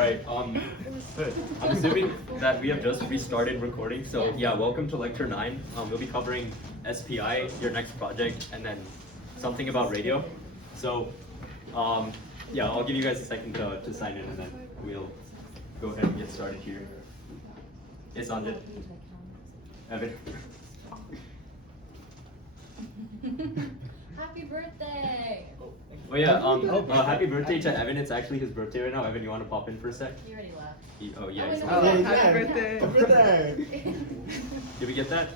Alright, I'm assuming that we have just restarted recording, so yeah, welcome to lecture 9. We'll be covering SPI, your next project, and then something about radio. So, yeah, I'll give you guys a second to sign in, and then we'll go ahead and get started here. Hey, Sanjay. Evan. Happy birthday! Oh yeah, happy birthday to Evan. It's actually his birthday right now. Evan, you want to pop in for a sec? He already left. Oh yeah. Oh, he's wait, on. no, Happy birthday! Happy birthday! Did we get that?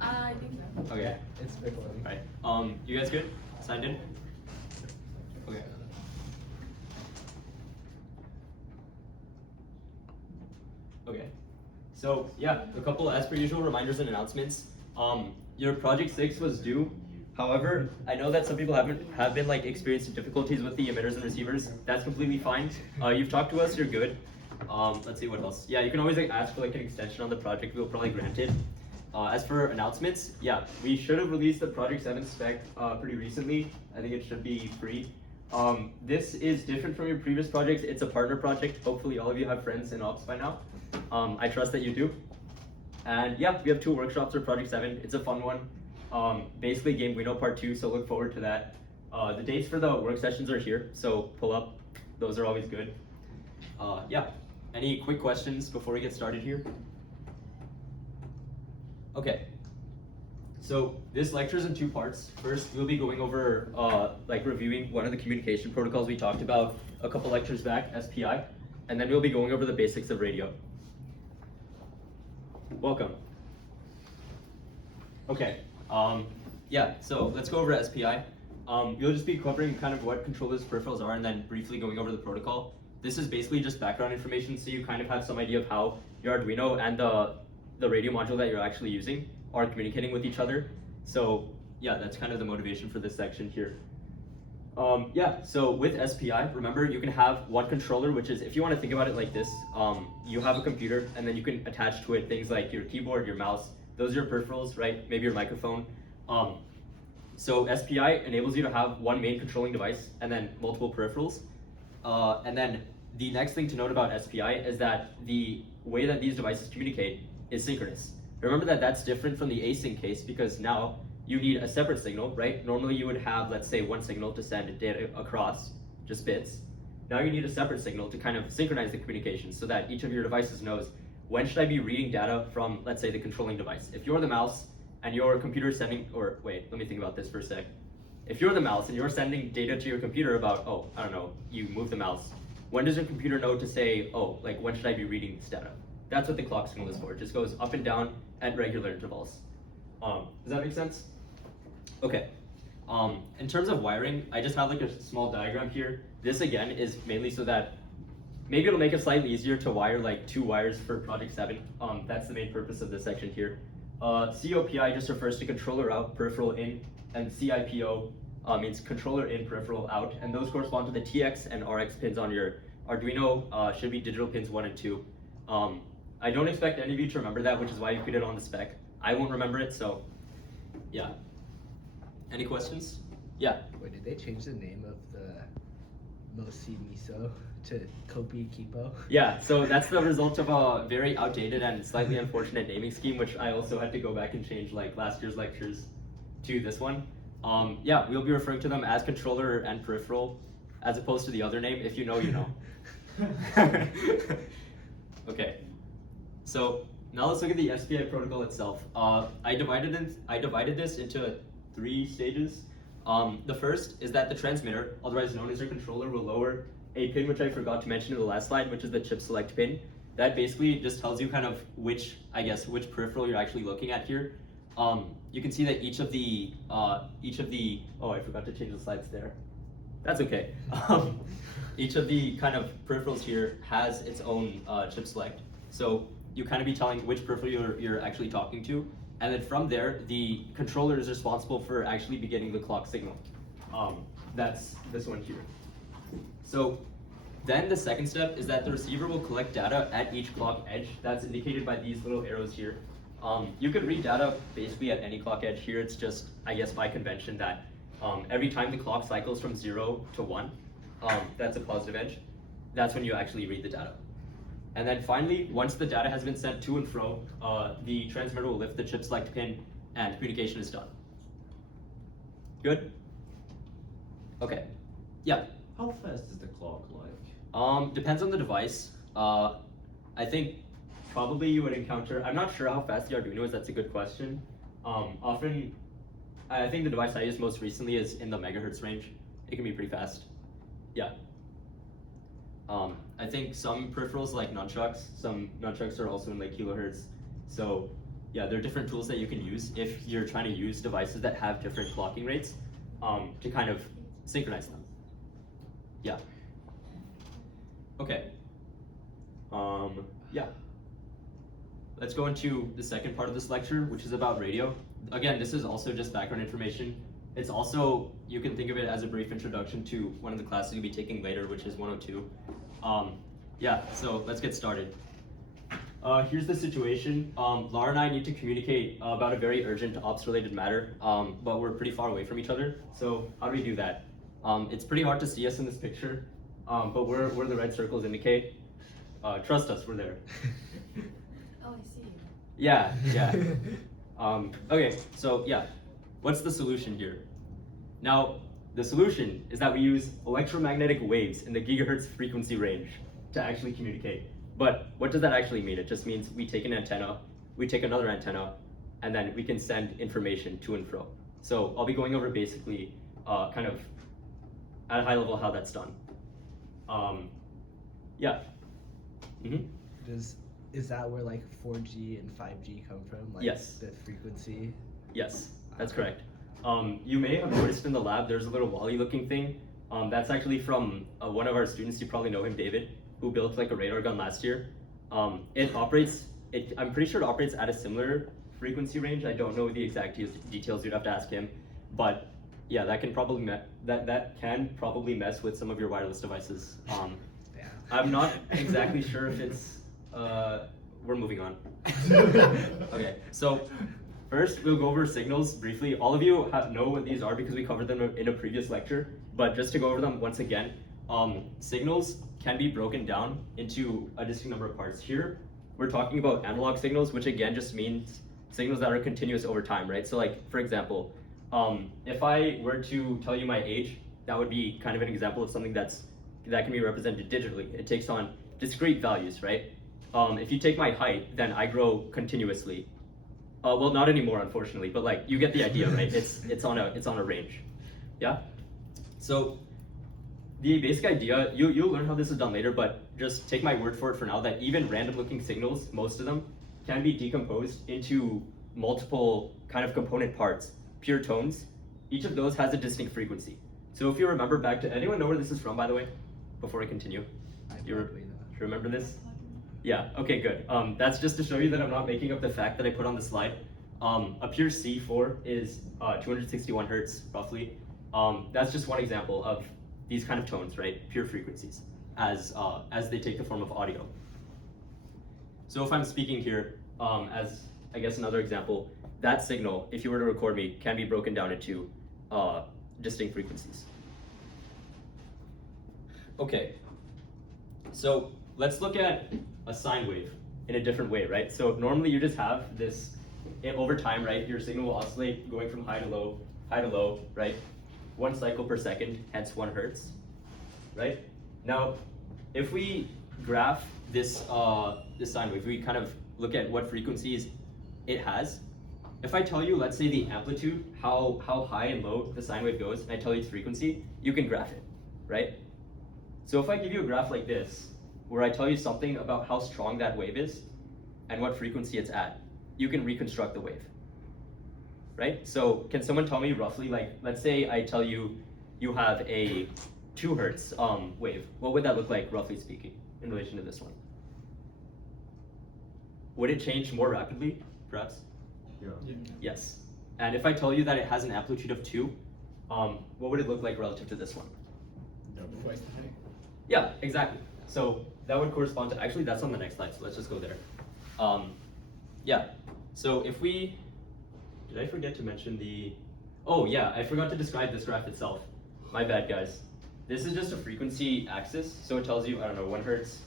I think so. Okay. It's recording. Alright. You guys good? Signed in? Okay. Okay. So yeah, a couple as per usual reminders and announcements. Your project 6 was due. However, I know that some people have been like experiencing difficulties with the emitters and receivers. That's completely fine. You've talked to us, you're good. Let's see what else. Yeah, you can always like ask for like an extension on the project. We'll probably grant it. As for announcements, yeah, we should have released the Project 7 spec pretty recently. I think it should be free. This is different from your previous projects. It's a partner project. Hopefully all of you have friends in ops by now. I trust that you do. And yeah, we have 2 workshops for Project 7. It's a fun one. Basically Gameguino Part 2, so look forward to that. The dates for the work sessions are here, so pull up. Those are always good. Yeah, any quick questions before we get started here? Okay, so this lecture is in 2 parts. First, we'll be going over, like reviewing one of the communication protocols we talked about a couple lectures back, SPI, and then we'll be going over the basics of radio. Welcome. Okay, yeah, so let's go over SPI. We'll just be covering kind of what controllers peripherals are and then briefly going over the protocol. This is basically just background information, so you kind of have some idea of how your Arduino and the radio module that you're actually using are communicating with each other. So yeah, that's kind of the motivation for this section here. Yeah, so with SPI, remember you can have one controller, which is, if you want to think about it like this, you have a computer and then you can attach to it things like your keyboard, your mouse. Those are your peripherals, right? Maybe your microphone. So SPI enables you to have one main controlling device and then multiple peripherals. And then the next thing to note about SPI is that the way that these devices communicate is synchronous. Remember that that's different from the async case because now you need a separate signal, right? Normally you would have, let's say, one signal to send data across, just bits. Now you need a separate signal to kind of synchronize the communication so that each of your devices knows when should I be reading data from, let's say, the controlling device. If you're the mouse and your computer is sending, or wait, let me think about this for a sec. If you're the mouse and you're sending data to your computer about, oh, I don't know, you move the mouse, when does your computer know to say, oh, like when should I be reading this data? That's what the clock signal is for. It just goes up and down at regular intervals. Does that make sense? Okay. In terms of wiring, I just have like a small diagram here. This again is mainly so that maybe it'll make it slightly easier to wire like 2 wires for Project 7. That's the main purpose of this section here. COPI just refers to controller out, peripheral in, and CIPO means controller in, peripheral out, and those correspond to the TX and RX pins on your Arduino. Should be digital pins 1 and 2. I don't expect any of you to remember that, which is why you put it on the spec. I won't remember it, so yeah. Any questions? Yeah. Wait, did they change the name of the Mosi Miso to Kopi Kipo? Yeah, so that's the result of a very outdated and slightly unfortunate naming scheme, which I also had to go back and change like last year's lectures to this one. Yeah, we'll be referring to them as controller and peripheral as opposed to the other name. If you know, you know. Okay, so now let's look at the SPI protocol itself. I divided this into 3 stages. The first is that the transmitter, otherwise known as your controller, will lower a pin, which I forgot to mention in the last slide, which is the chip select pin. That basically just tells you kind of which peripheral you're actually looking at here. You can see that each of the, oh, I forgot to change the slides there. That's okay. Each of the kind of peripherals here has its own chip select. So you kind of be telling which peripheral you're actually talking to. And then from there, the controller is responsible for actually beginning the clock signal. That's this one here. So then the second step is that the receiver will collect data at each clock edge. That's indicated by these little arrows here. You could read data basically at any clock edge here. It's just, I guess, by convention that every time the clock cycles from 0 to 1, that's a positive edge. that's when you actually read the data. And then finally, once the data has been sent to and fro, the transmitter will lift the chip select pin and communication is done. Good? Okay. Yeah. How fast is the clock like? Depends on the device. I think probably you would encounter, I'm not sure how fast the Arduino is, that's a good question. Often, I think the device I used most recently is in the megahertz range. It can be pretty fast. Yeah. I think some peripherals like some nunchucks are also in like kilohertz. So yeah, there are different tools that you can use if you're trying to use devices that have different clocking rates to kind of synchronize them. Yeah. Okay. Yeah. Let's go into the second part of this lecture, which is about radio. Again, this is also just background information. It's also, you can think of it as a brief introduction to one of the classes you'll be taking later, which is 102. Yeah, so let's get started. Here's the situation. Laura and I need to communicate about a very urgent ops-related matter, but we're pretty far away from each other. So how do we do that? It's pretty hard to see us in this picture, but where the red circles indicate, trust us, we're there. Oh, I see. Yeah. Okay, so yeah, what's the solution here? Now, the solution is that we use electromagnetic waves in the gigahertz frequency range to actually communicate. But what does that actually mean? It just means we take an antenna, we take another antenna, and then we can send information to and fro. So I'll be going over basically kind of at a high level how that's done. Yeah. Is that where like 4G and 5G come from? Like Yes. the frequency? Yes, that's correct. You may have noticed in the lab there's a little Wally looking thing. That's actually from one of our students, you probably know him, David, who built like a radar gun last year. It operates, I'm pretty sure it operates at a similar frequency range. I don't know the exact details, you'd have to ask him. But yeah, that can probably that can probably mess with some of your wireless devices. Yeah. I'm not exactly sure if it's, we're moving on. Okay, so first we'll go over signals briefly. All of you know what these are because we covered them in a previous lecture, but just to go over them once again, signals can be broken down into a distinct number of parts. Here, we're talking about analog signals, which again just means signals that are continuous over time, right? So like, for example, if I were to tell you my age, that would be kind of an example of something that can be represented digitally. It takes on discrete values, right? If you take my height, then I grow continuously. Well, not anymore, unfortunately, but like you get the idea, right? It's on a range. Yeah. So the basic idea, you'll learn how this is done later, but just take my word for it for now that even random-looking signals, most of them, can be decomposed into multiple kind of component parts, pure tones. Each of those has a distinct frequency. So if you remember back to, anyone know where this is from, by the way? Before I continue, you remember this? Yeah, okay, good. That's just to show you that I'm not making up the fact that I put on the slide. A pure C4 is 261 hertz, roughly. That's just one example of these kind of tones, right? Pure frequencies, as they take the form of audio. So if I'm speaking here, as I guess another example, that signal, if you were to record me, can be broken down into distinct frequencies. Okay, so let's look at a sine wave in a different way, right? So normally you just have this, over time, right? Your signal will oscillate going from high to low, right? 1 cycle per second, hence 1 hertz, right? Now, if we graph this sine wave, we kind of look at what frequencies it has. If I tell you, let's say the amplitude, how high and low the sine wave goes, and I tell you its frequency, you can graph it, right? So if I give you a graph like this, where I tell you something about how strong that wave is and what frequency it's at, you can reconstruct the wave, right? So can someone tell me roughly, like, let's say I tell you you have a 2 hertz wave. What would that look like, roughly speaking, in relation to this one? Would it change more rapidly, perhaps? Yeah. Yes. And if I tell you that it has an amplitude of 2, what would it look like relative to this one? Twice the height. Yeah, exactly. So that would correspond to, actually that's on the next slide, so let's just go there. Yeah, so if we, did I forget to mention oh yeah, I forgot to describe this graph itself. My bad, guys. this is just a frequency axis, so it tells you, I don't know, 1 hertz,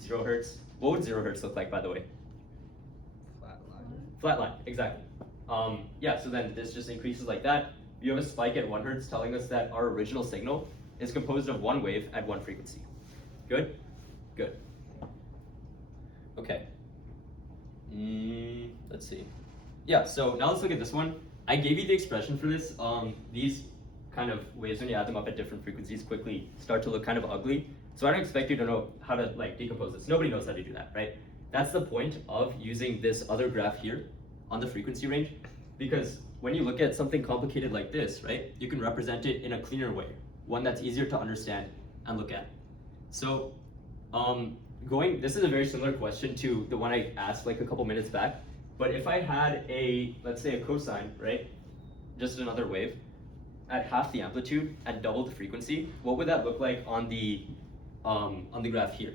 0 hertz. What would 0 hertz look like, by the way? Flat line. Flat line, exactly. Yeah, so then this just increases like that. You have a spike at 1 hertz telling us that our original signal is composed of one wave at one frequency. Good? Good. Okay. Let's see. Yeah, so now let's look at this one. I gave you the expression for this. These kind of waves, when you add them up at different frequencies, quickly start to look kind of ugly. So I don't expect you to know how to like decompose this. Nobody knows how to do that, right? That's the point of using this other graph here on the frequency range, because when you look at something complicated like this, right, you can represent it in a cleaner way, one that's easier to understand and look at. So this is a very similar question to the one I asked like a couple minutes back, but if I had let's say a cosine, right, just another wave, at half the amplitude at double the frequency, what would that look like on the graph here?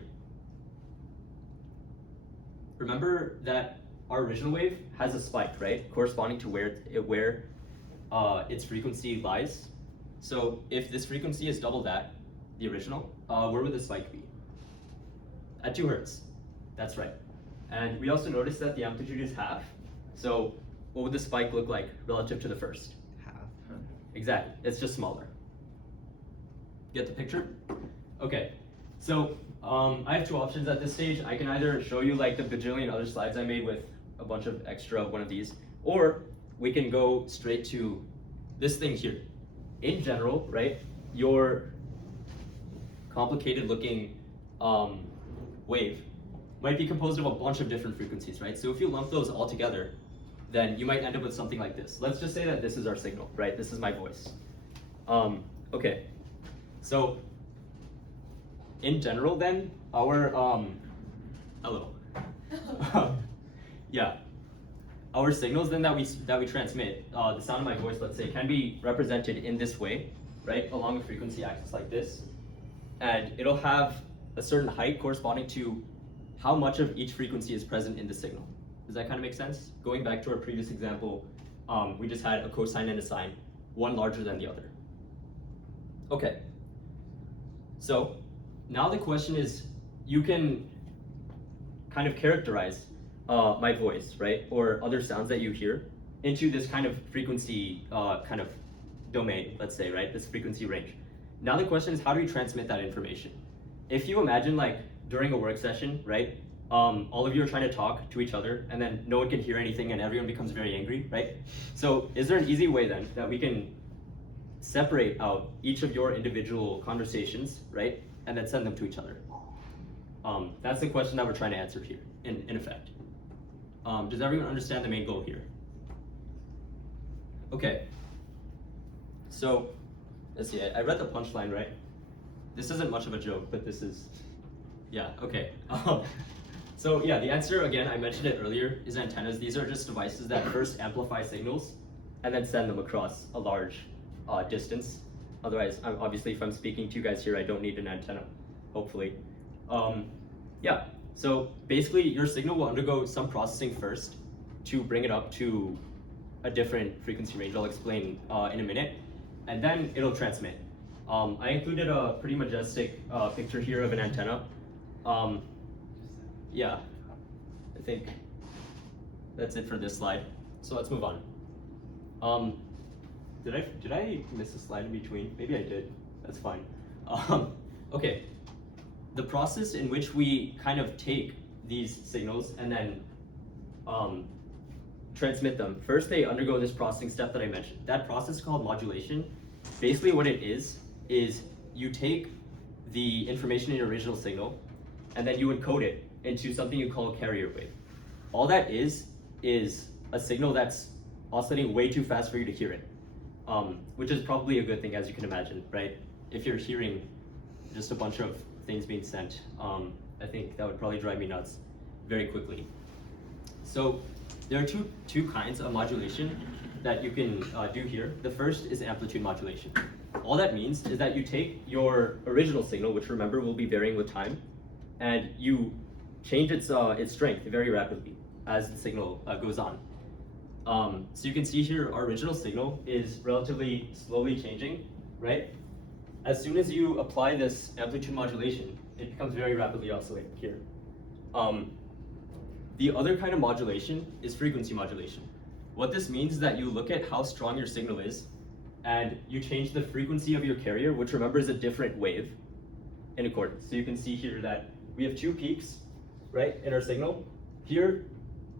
Remember that our original wave has a spike, right, corresponding to where its frequency lies. So if this frequency is double that, the original, where would the spike be? At 2 hertz. That's right. And we also noticed that the amplitude is half. So what would the spike look like relative to the first? Half. Exactly, it's just smaller. Get the picture? Okay, so I have two options at this stage. I can either show you like the bajillion other slides I made with a bunch of extra one of these, or we can go straight to this thing here. In general, right, your complicated looking wave might be composed of a bunch of different frequencies, right? So if you lump those all together, then you might end up with something like this. Let's just say that this is our signal, right? This is my voice. Okay, so in general then, our, hello. Yeah, our signals then that we transmit, the sound of my voice, let's say, can be represented in this way, right? Along a frequency axis like this. And it'll have a certain height corresponding to how much of each frequency is present in the signal. Does that kind of make sense? Going back to our previous example, we just had a cosine and a sine, one larger than the other. Okay, so now the question is, you can kind of characterize my voice, right, or other sounds that you hear into this kind of frequency kind of domain, let's say, right, this frequency range. Now the question is, how do we transmit that information? If you imagine like during a work session, right, all of you are trying to talk to each other and then no one can hear anything and everyone becomes very angry, right? So is there an easy way then that we can separate out each of your individual conversations, right, and then send them to each other? That's the question that we're trying to answer here, in effect. Does everyone understand the main goal here? Okay, so let's see, I read the punchline, right? This isn't much of a joke, but this is, yeah, okay. So yeah, the answer, again, I mentioned it earlier, is antennas. These are just devices that first amplify signals and then send them across a large distance. Otherwise, obviously, if I'm speaking to you guys here, I don't need an antenna, hopefully. Yeah, so basically, your signal will undergo some processing first to bring it up to a different frequency range. I'll explain in a minute, and then it'll transmit. I included a pretty majestic picture here of an antenna. Yeah, I think that's it for this slide. So let's move on. Did I miss a slide in between? Maybe I did. That's fine. Okay, the process in which we kind of take these signals and then transmit them. First, they undergo this processing step that I mentioned. That process is called modulation. Basically, what it is you take the information in your original signal and then you encode it into something you call a carrier wave. All that is a signal that's oscillating way too fast for you to hear it, which is probably a good thing, as you can imagine, right? If you're hearing just a bunch of things being sent, I think that would probably drive me nuts very quickly. So there are two kinds of modulation that you can do here. The first is amplitude modulation. All that means is that you take your original signal, which remember will be varying with time, and you change its strength very rapidly as the signal goes on. So you can see here our original signal is relatively slowly changing, right? as soon as you apply this amplitude modulation, it becomes very rapidly oscillating here. The other kind of modulation is frequency modulation. What this means is that you look at how strong your signal is, and you change the frequency of your carrier, which remember is a different wave, in accordance. So you can see here that we have two peaks, right, in our signal. Here,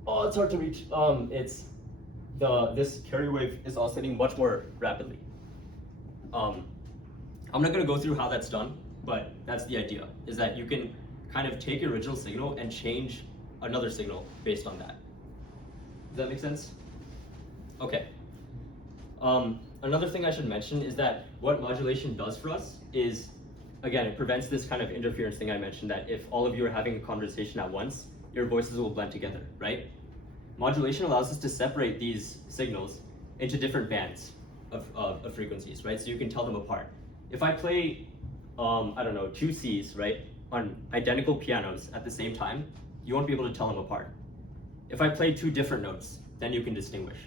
oh, it's hard to reach. This carrier wave is oscillating much more rapidly. I'm not gonna go through how that's done, but that's the idea, is that you can kind of take your original signal and change another signal based on that. Does that make sense? Okay. Another thing I should mention is that what modulation does for us is, again, it prevents this kind of interference thing I mentioned, that if all of you are having a conversation at once, your voices will blend together, right? Modulation allows us to separate these signals into different bands of frequencies, right? So you can tell them apart. If I play, I don't know, two Cs, right, on identical pianos at the same time, you won't be able to tell them apart. If I play two different notes, then you can distinguish.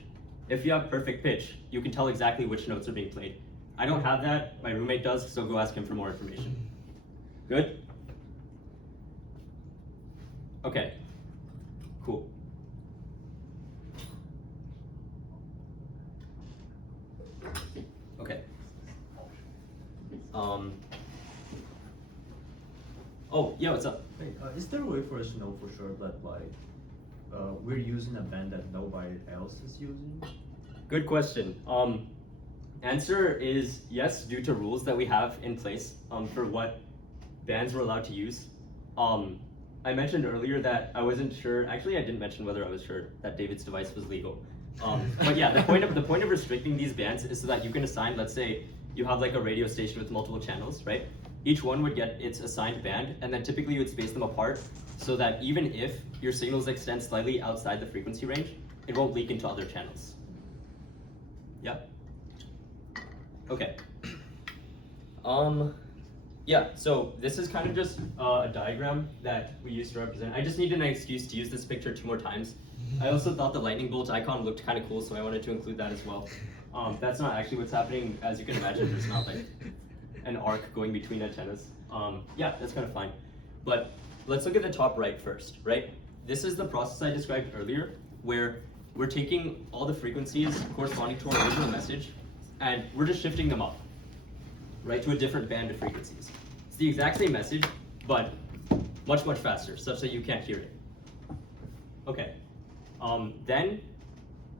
If you have perfect pitch, you can tell exactly which notes are being played. I don't have that, my roommate does, so go ask him for more information. Good? Okay, cool. Okay. Oh, yeah, what's up? Hey, is there a way for us to know for sure that we're using a band that nobody else is using? Good question. Answer is yes, due to rules that we have in place for what bands we're allowed to use. I mentioned earlier that I wasn't sure. Actually, I didn't mention whether I was sure that David's device was legal. But yeah, the point of restricting these bands is so that you can assign. Let's say you have like a radio station with multiple channels, right? Each one would get its assigned band, and then typically you would space them apart so that even if your signals extend slightly outside the frequency range, it won't leak into other channels. Yeah? Okay. Yeah, so this is kind of just a diagram that we use to represent. I just needed an excuse to use this picture 2 more times. I also thought the lightning bolt icon looked kind of cool, so I wanted to include that as well. That's not actually what's happening. As you can imagine, there's not like an arc going between antennas. Yeah, that's kind of fine. But let's look at the top right first, right? This is the process I described earlier, where we're taking all the frequencies corresponding to our original message, and we're just shifting them up, right, to a different band of frequencies. It's the exact same message, but much, much faster, such that you can't hear it. Okay, then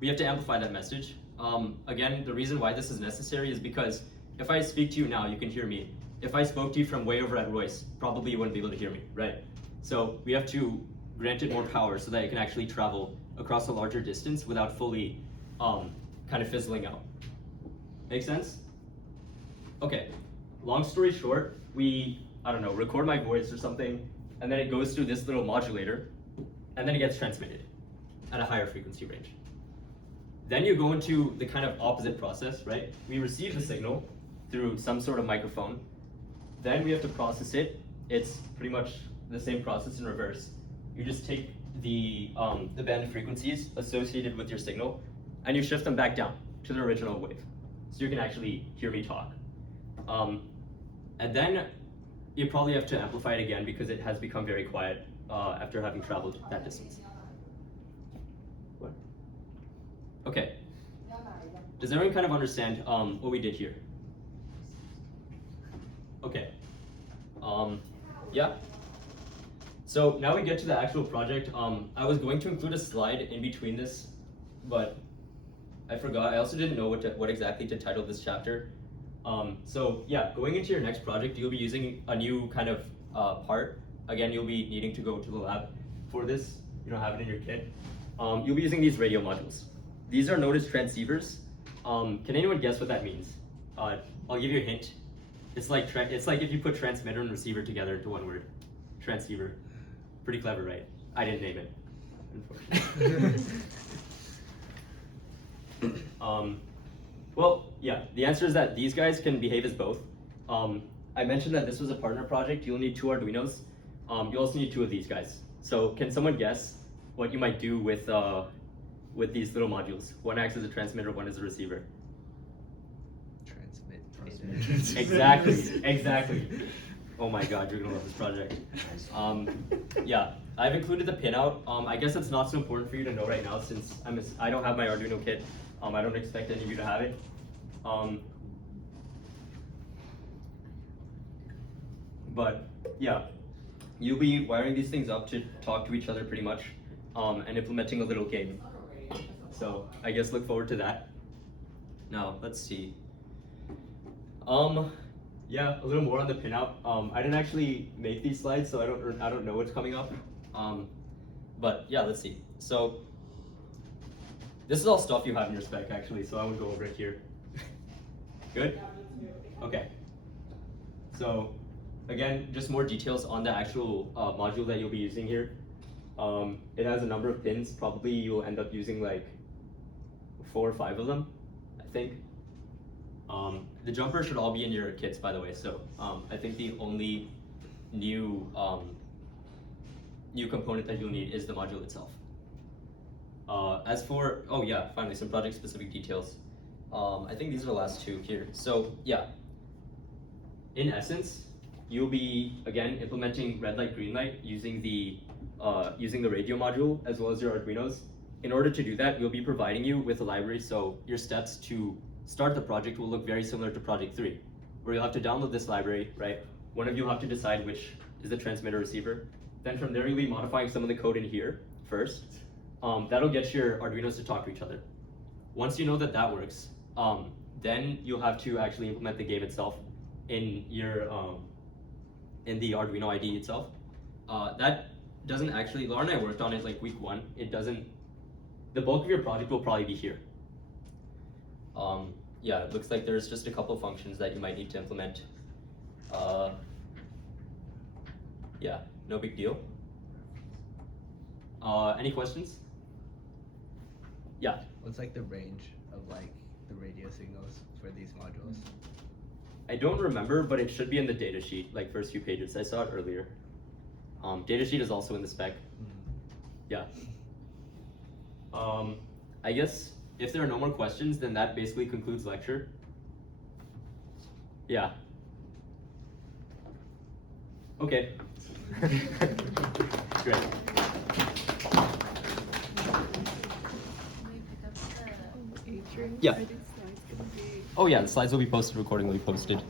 we have to amplify that message. Again, the reason why this is necessary is because if I speak to you now, you can hear me. If I spoke to you from way over at Royce, probably you wouldn't be able to hear me, right? So we have to grant it more power so that it can actually travel across a larger distance without fully kind of fizzling out. Make sense? Okay, long story short, we, I don't know, record my voice or something, and then it goes through this little modulator, and then it gets transmitted at a higher frequency range. Then you go into the kind of opposite process, right? We receive the signal through some sort of microphone. Then we have to process it. It's pretty much the same process in reverse. You just take the band of frequencies associated with your signal, and you shift them back down to the original wave, so you can actually hear me talk. And then you probably have to amplify it again because it has become very quiet after having traveled that distance. What? Okay. Does everyone kind of understand what we did here? Okay. Yeah. So now we get to the actual project. I was going to include a slide in between this, but I forgot. I also didn't know what exactly to title this chapter. So yeah, going into your next project, you'll be using a new kind of part. Again, you'll be needing to go to the lab for this. You don't have it in your kit. You'll be using these radio modules. These are known as transceivers. Can anyone guess what that means? I'll give you a hint. It's like if you put transmitter and receiver together into one word. Transceiver. Pretty clever, right? I didn't name it, unfortunately. Well, yeah, the answer is that these guys can behave as both. I mentioned that this was a partner project. You'll need 2 Arduinos. You also need 2 of these guys. So can someone guess what you might do with these little modules? One acts as a transmitter, one is a receiver. Transmit. Exactly. Oh my god, you're gonna love this project. Yeah, I've included the pinout. I guess it's not so important for you to know right now since I don't have my Arduino kit. I don't expect any of you to have it. But yeah, you'll be wiring these things up to talk to each other pretty much, and implementing a little game. So I guess look forward to that. Now let's see. Yeah, a little more on the pinout. I didn't actually make these slides, so I don't know what's coming up. But yeah, let's see. So this is all stuff you have in your spec actually, so I won't go over it here. Good? Okay. So again, just more details on the actual module that you'll be using here. It has a number of pins. Probably you'll end up using like 4 or 5 of them, I think. The jumper should all be in your kits, by the way. So I think the only new component that you'll need is the module itself. As for, oh yeah, finally some project specific details. I think these are the last 2 here. So yeah, in essence, you'll be again implementing red light, green light using the radio module as well as your Arduinos. In order to do that, we'll be providing you with a library. So your steps to start the project will look very similar to project 3, where you'll have to download this library, right? One of you will have to decide which is the transmitter receiver. Then from there, you'll be modifying some of the code in here first. That'll get your Arduinos to talk to each other. Once you know that that works, then you'll have to actually implement the game itself in your in the Arduino IDE itself. That doesn't actually, Laura and I worked on it like week 1. It doesn't, the bulk of your project will probably be here. Yeah, it looks like there's just a couple functions that you might need to implement. Yeah, no big deal. Any questions? Yeah. What's like the range of like the radio signals for these modules? I don't remember, but it should be in the datasheet, like first few pages. I saw it earlier. Datasheet is also in the spec. Yeah. I guess if there are no more questions, then that basically concludes lecture. Yeah. Okay. Great. Can we pick up the Yeah. Oh yeah, the slides will be posted, recording will be posted.